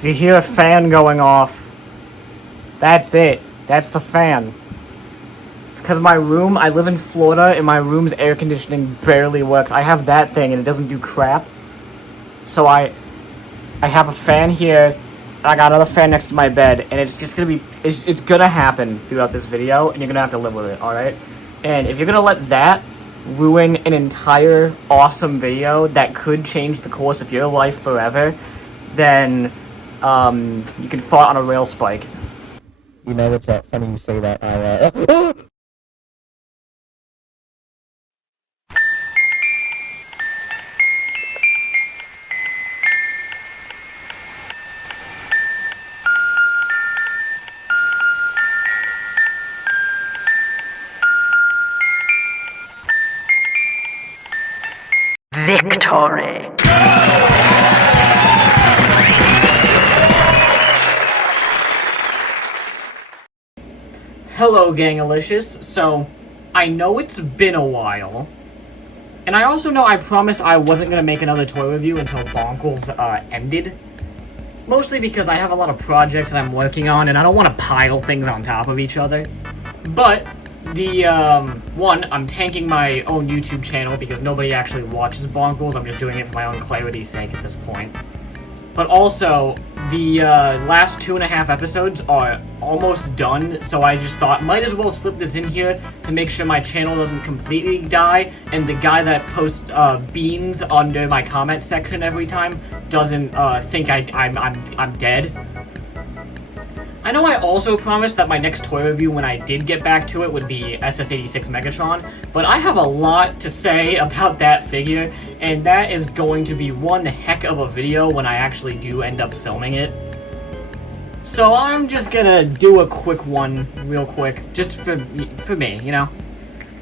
If you hear a fan going off, that's it. That's the fan. It's because my room, I live in Florida, and my room's air conditioning barely works. I have that thing, and it doesn't do crap. So I have a fan here, and I got another fan next to my bed, and it's just gonna be, it's gonna happen throughout this video, and you're gonna have to live with it, alright? And if you're gonna let that ruin an entire awesome video that could change the course of your life forever, then you can fall on a rail spike. You know, it's funny you say that. Victory. Hello, Gangalicious. So, I know it's been a while, and I also know I promised I wasn't going to make another toy review until Bonkles ended. Mostly because I have a lot of projects that I'm working on, and I don't want to pile things on top of each other. But, one, I'm tanking my own YouTube channel because nobody actually watches Bonkles. I'm just doing it for my own clarity's sake at this point. But also, the last 2.5 episodes are almost done, so I just thought, might as well slip this in here to make sure my channel doesn't completely die, and the guy that posts beans under my comment section every time doesn't think I'm dead. I know I also promised that my next toy review, when I did get back to it, would be SS86 Megatron, but I have a lot to say about that figure, and that is going to be one heck of a video when I actually do end up filming it. So I'm just gonna do a quick one, real quick, just for me, you know?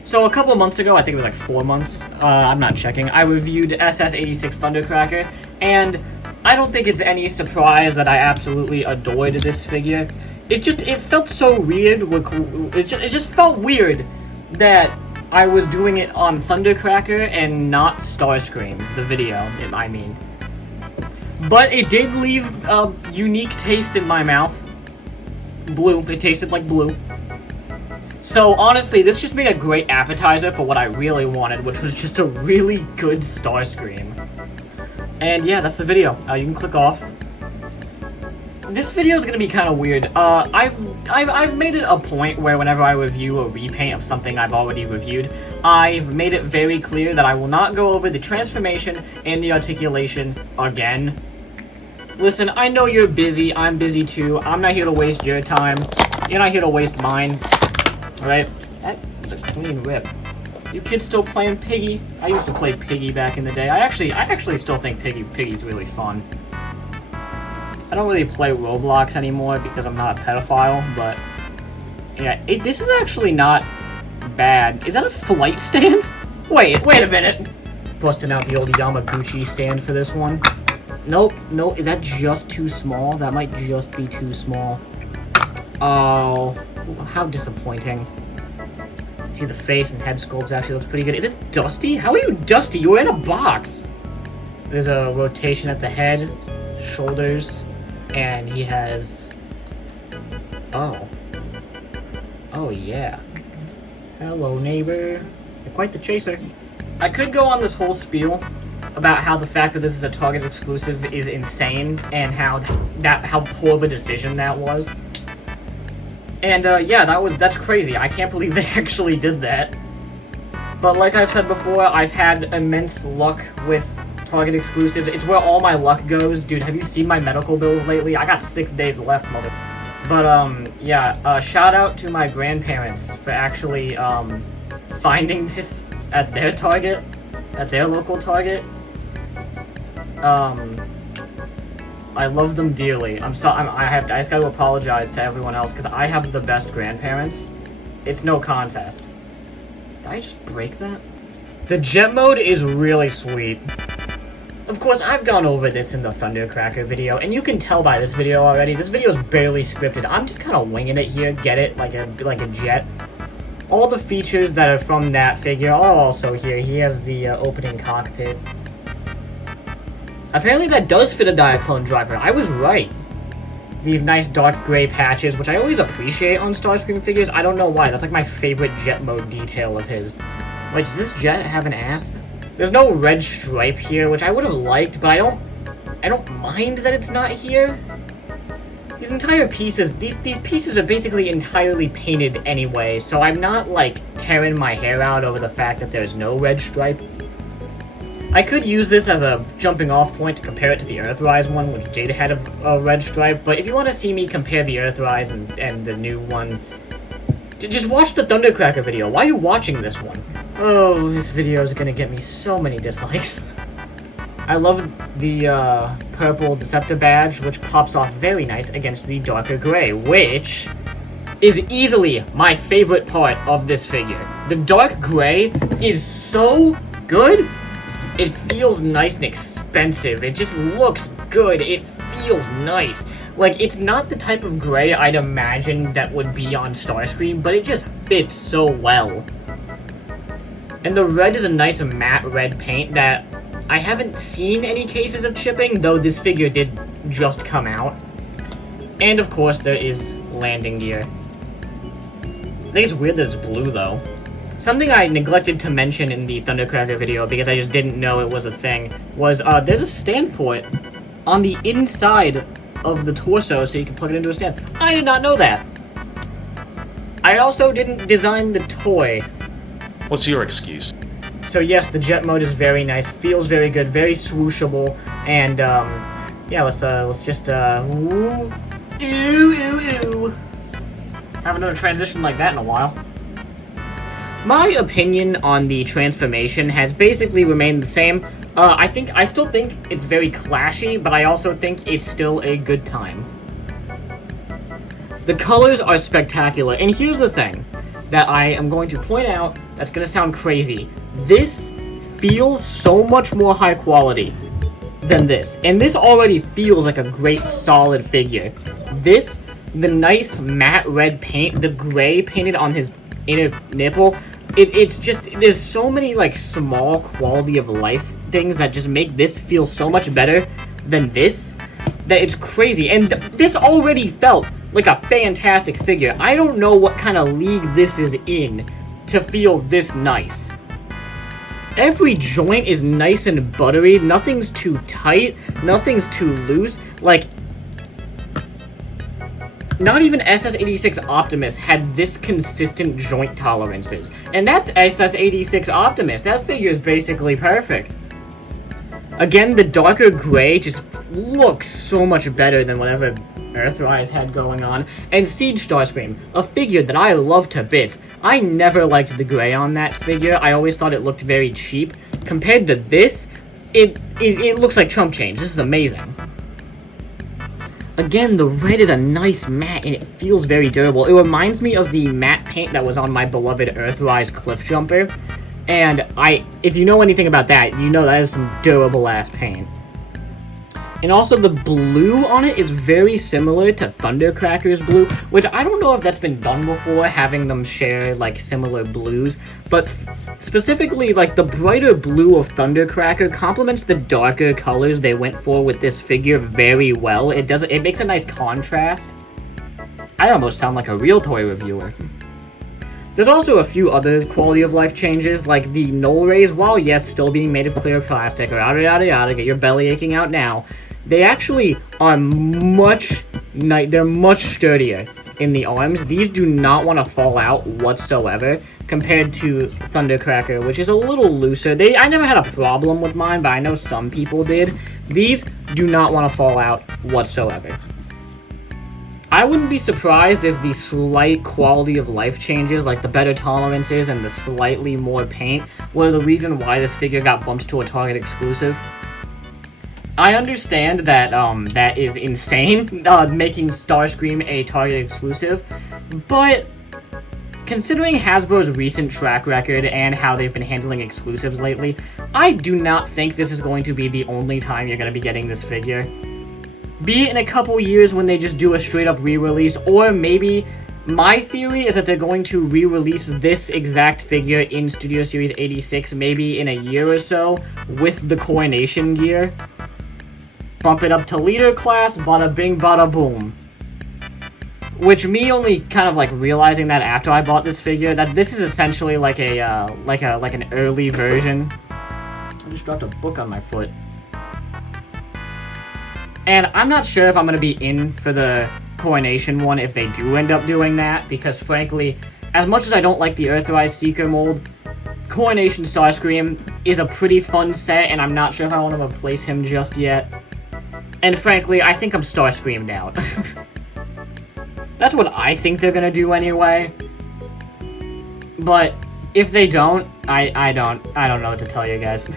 So a couple months ago, I think it was like 4 months, I'm not checking, I reviewed SS86 Thundercracker, and I don't think it's any surprise that I absolutely adored this figure. It felt so weird, it just felt weird that I was doing it on Thundercracker and not Starscream, the video, I mean. But it did leave a unique taste in my mouth. Blue, it tasted like blue. So honestly, this just made a great appetizer for what I really wanted, which was just a really good Starscream. And yeah, that's the video. You can click off. This video is gonna be kind of weird. I've made it a point where whenever I review a repaint of something I've already reviewed, I've made it very clear that I will not go over the transformation and the articulation again. Listen, I know you're busy. I'm busy too. I'm not here to waste your time. You're not here to waste mine. Alright? That's a clean rip. You kids still playing Piggy? I used to play Piggy back in the day. I actually still think Piggy's really fun. I don't really play Roblox anymore because I'm not a pedophile, but yeah, this is actually not bad. Is that a flight stand? Wait a minute. Busting out the old Yamaguchi stand for this one. Nope, is that just too small? That might just be too small. Oh, how disappointing. See, the face and head sculpt actually looks pretty good. Is it Dusty? How are you Dusty? You were in a box! There's a rotation at the head, shoulders, and he has... Oh. Oh, yeah. Hello, neighbor. You're quite the chaser. I could go on this whole spiel about how the fact that this is a Target exclusive is insane, and how poor of a decision that was. And, yeah, that's crazy. I can't believe they actually did that. But like I've said before, I've had immense luck with Target exclusives. It's where all my luck goes. Dude, have you seen my medical bills lately? I got 6 days left, mother... But, yeah, shout out to my grandparents for actually, finding this at their Target, at their local Target. I love them dearly. I just gotta apologize to everyone else, because I have the best grandparents. It's no contest. Did I just break that? The jet mode is really sweet. Of course, I've gone over this in the Thundercracker video, and you can tell by this video already, this video is barely scripted. I'm just kind of winging it here, get it? Like a jet. All the features that are from that figure are also here. He has the opening cockpit. Apparently that does fit a Diaclone driver. I was right. These nice dark gray patches, which I always appreciate on Starscream figures. I don't know why. That's like my favorite jet mode detail of his. Wait, does this jet have an ass? There's no red stripe here, which I would have liked, but I don't mind that it's not here. These entire pieces, these pieces are basically entirely painted anyway, so I'm not, like, tearing my hair out over the fact that there's no red stripe. I could use this as a jumping off point to compare it to the Earthrise one, which did have a red stripe, but if you want to see me compare the Earthrise and the new one, just watch the Thundercracker video. Why are you watching this one? Oh, this video is gonna get me so many dislikes. I love the purple Deceptor badge, which pops off very nice against the darker gray, which is easily my favorite part of this figure. The dark gray is so good. It feels nice and expensive. It just looks good. It feels nice. Like, it's not the type of gray I'd imagine that would be on Starscream, but it just fits so well. And the red is a nice matte red paint that I haven't seen any cases of chipping, though this figure did just come out. And of course, there is landing gear. I think it's weird that it's blue, though. Something I neglected to mention in the Thundercracker video, because I just didn't know it was a thing, was there's a stand port on the inside of the torso so you can plug it into a stand. I did not know that. I also didn't design the toy. What's your excuse? So yes, the jet mode is very nice, feels very good, very swooshable, and yeah, let's just woo, ew. Haven't done a transition like that in a while. My opinion on the transformation has basically remained the same. I still think it's very clashy, but I also think it's still a good time. The colors are spectacular, and here's the thing that I am going to point out that's going to sound crazy. This feels so much more high quality than this, and this already feels like a great solid figure. This, the nice matte red paint, the gray painted on his inner nipple, it's just, there's so many like small quality of life things that just make this feel so much better than this, that it's crazy. And this already felt like a fantastic figure. I don't know what kind of league this is in to feel this nice. Every joint is nice and buttery, nothing's too tight, nothing's too loose. Like, not even SS86 Optimus had this consistent joint tolerances. And that's SS86 Optimus. That figure is basically perfect. Again, the darker gray just looks so much better than whatever Earthrise had going on. And Siege Starscream, a figure that I love to bits. I never liked the gray on that figure. I always thought it looked very cheap. Compared to this, it looks like chump change. This is amazing. Again, the red is a nice matte, and it feels very durable. It reminds me of the matte paint that was on my beloved Earthrise Cliff Jumper. And if you know anything about that, you know that is some durable-ass paint. And also, the blue on it is very similar to Thundercracker's blue, which I don't know if that's been done before, having them share, like, similar blues. But specifically, like, the brighter blue of Thundercracker complements the darker colors they went for with this figure very well. It makes a nice contrast. I almost sound like a real toy reviewer. There's also a few other quality of life changes, like the null rays, while yes, still being made of clear plastic, or yada yada yada, get your belly aching out now. They actually are they're much sturdier in the arms. These do not want to fall out whatsoever, compared to Thundercracker, which is a little looser. I never had a problem with mine, but I know some people did. These do not want to fall out whatsoever. I wouldn't be surprised if the slight quality of life changes, like the better tolerances and the slightly more paint, were the reason why this figure got bumped to a Target exclusive. I understand that that is insane, making Starscream a Target exclusive, but considering Hasbro's recent track record and how they've been handling exclusives lately, I do not think this is going to be the only time you're going to be getting this figure. Be it in a couple years when they just do a straight-up re-release, or maybe my theory is that they're going to re-release this exact figure in Studio Series 86 maybe in a year or so with the Coronation gear. bump it up to leader class, bada bing, bada boom. Which me only kind of like realizing that after I bought this figure, that this is essentially like an early version. I just dropped a book on my foot. And I'm not sure if I'm gonna be in for the Coronation one if they do end up doing that, because frankly, as much as I don't like the Earthrise Seeker mold, Coronation Starscream is a pretty fun set, and I'm not sure if I want to replace him just yet. And frankly, I think I'm Starscreamed out. That's what I think they're gonna do anyway. But if they don't, I don't know what to tell you guys.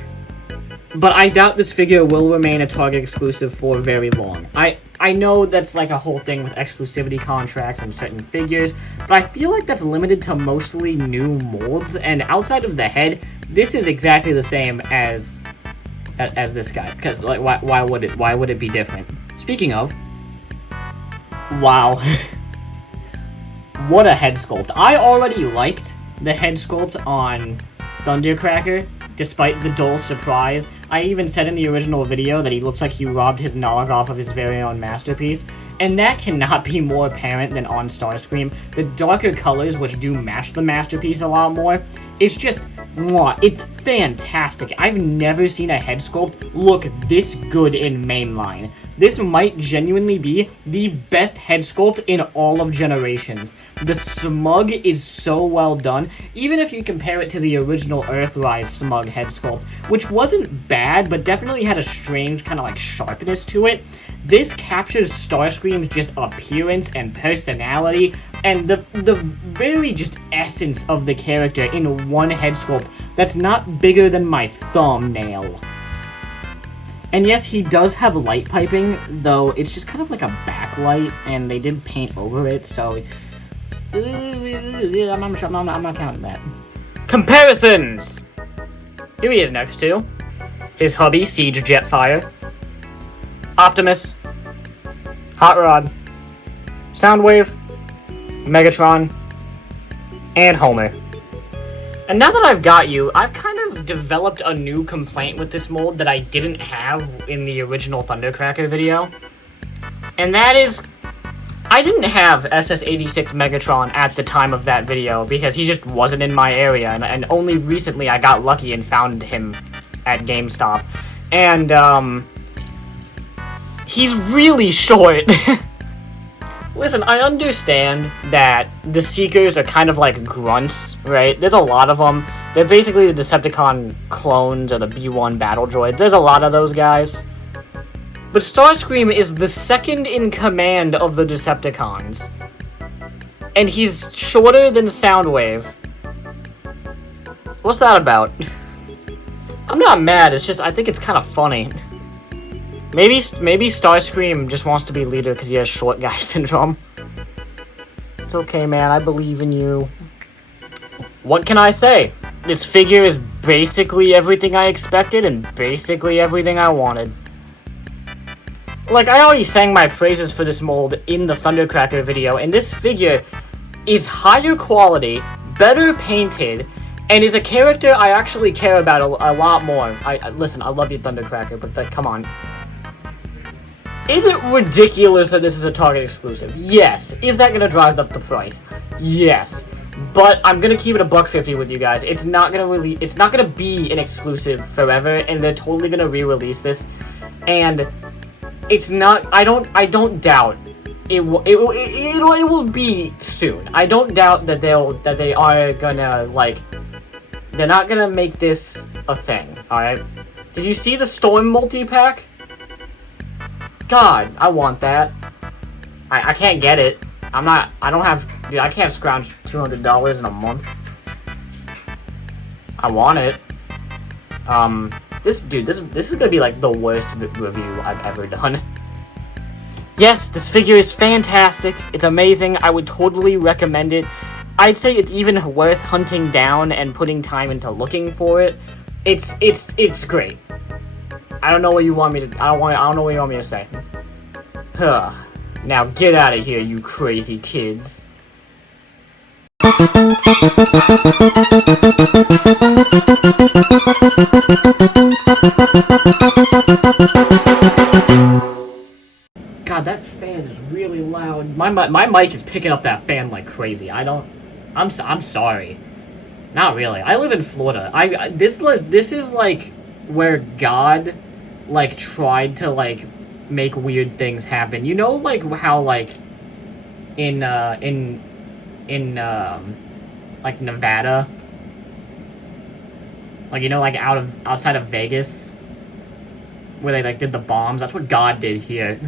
But I doubt this figure will remain a Target exclusive for very long. I know that's like a whole thing with exclusivity contracts and certain figures, but I feel like that's limited to mostly new molds, and outside of the head, this is exactly the same as this guy. Because like, why would it be different? Speaking of, wow, what a head sculpt! I already liked the head sculpt on Thundercracker, despite the dull surprise. I even said in the original video that he looks like he robbed his nog off of his very own masterpiece, and that cannot be more apparent than on Starscream. The darker colors, which do match the masterpiece a lot more, it's just, mwah, it's fantastic. I've never seen a head sculpt look this good in mainline. This might genuinely be the best head sculpt in all of Generations. The smug is so well done, even if you compare it to the original Earthrise smug head sculpt, which wasn't bad, but definitely had a strange kind of like sharpness to it. This captures Starscream's just appearance and personality, and the very just essence of the character in one head sculpt that's not bigger than my thumbnail. And yes, he does have light piping, though it's just kind of like a backlight, and they did paint over it, so I'm not counting that. Comparisons! Here he is next to his hubby, Siege Jetfire, Optimus, Hot Rod, Soundwave, Megatron, and Homer. And now that I've got you, I've kind of developed a new complaint with this mold that I didn't have in the original Thundercracker video. And that is, I didn't have SS86 Megatron at the time of that video because he just wasn't in my area, and only recently I got lucky and found him at GameStop. And, he's really short. Listen, I understand that the Seekers are kind of like grunts, right? There's a lot of them. They're basically the Decepticon clones or the B1 battle droids. There's a lot of those guys. But Starscream is the second in command of the Decepticons. And he's shorter than Soundwave. What's that about? I'm not mad, it's just I think it's kind of funny. Maybe Starscream just wants to be leader because he has short guy syndrome. It's okay, man. I believe in you. What can I say? This figure is basically everything I expected and basically everything I wanted. Like, I already sang my praises for this mold in the Thundercracker video, and this figure is higher quality, better painted, and is a character I actually care about a lot more. Listen, I love you, Thundercracker, but come on. Is it ridiculous that this is a Target exclusive? Yes. Is that gonna drive up the price? Yes. But I'm gonna keep it $150 with you guys. It's not gonna be an exclusive forever, and they're totally gonna re-release this. And it's not. I don't doubt it will be soon. I don't doubt that they are gonna like. They're not gonna make this a thing. All right. Did you see the Storm multi-pack? God, I want that. I can't get it. Dude, I can't scrounge $200 in a month. I want it. This is gonna be like the worst review I've ever done. Yes, this figure is fantastic. It's amazing. I would totally recommend it. I'd say it's even worth hunting down and putting time into looking for it. It's great. I don't know what you want me to. I don't know what you want me to say. Huh. Now get out of here, you crazy kids. fan is really loud. My mic is picking up that fan like crazy. I'm sorry. Not really. I live in Florida. This is like where God like tried to like make weird things happen. You know, like how like in like Nevada, like, you know, like outside of Vegas, where they like did the bombs. That's what God did here.